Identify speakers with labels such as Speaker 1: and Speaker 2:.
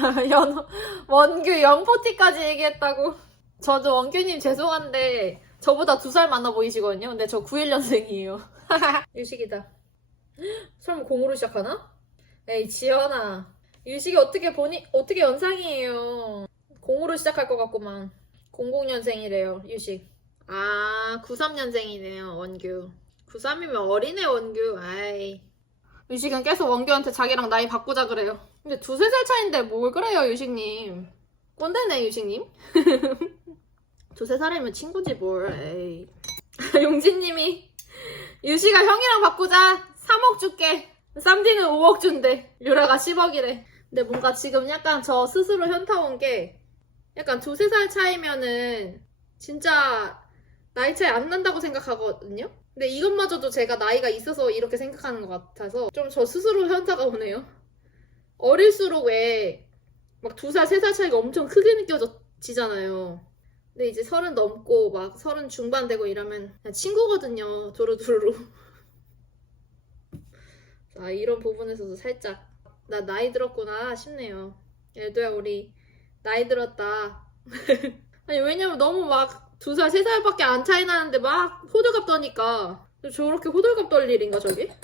Speaker 1: 연, 원규 영포티까지 얘기했다고. 저도 원규님 죄송한데, 저보다 두 살 많아 보이시거든요. 근데 저 91년생이에요. 유식이다. 설마 공으로 시작하나? 에이, 지연아. 유식이 어떻게 보니, 어떻게 연상이에요. 공으로 시작할 것 같구만. 00년생이래요, 유식. 아, 93년생이네요, 원규. 93이면 어리네, 원규. 아이. 유식은 계속 원규한테 자기랑 나이 바꾸자 그래요. 근데 두세 살 차인데 뭘 그래요, 유식님. 꼰대네, 유식님. 두세 살이면 친구지, 뭘. 에이. 용진님이 유식아 형이랑 바꾸자. 3억 줄게. 쌈디는 5억 준대. 유라가 10억이래. 근데 뭔가 지금 약간 저 스스로 현타 온 게 약간 두세 살 차이면은 진짜 나이 차이 안 난다고 생각하거든요? 근데 이것마저도 제가 나이가 있어서 이렇게 생각하는 것 같아서 좀 저 스스로 현타가 오네요. 어릴수록 왜 막 두 살, 세 살 차이가 엄청 크게 느껴지잖아요. 근데 이제 서른 넘고 막 서른 중반 되고 이러면 그냥 친구거든요. 두루두루. 아, 이런 부분에서도 살짝 나 나이 들었구나 싶네요. 얘도야 우리 나이 들었다. 아니 왜냐면 너무 막 두 살, 세 살밖에 안 차이 나는데 막 호들갑 떠니까 저렇게 호들갑 떨 일인가 저게?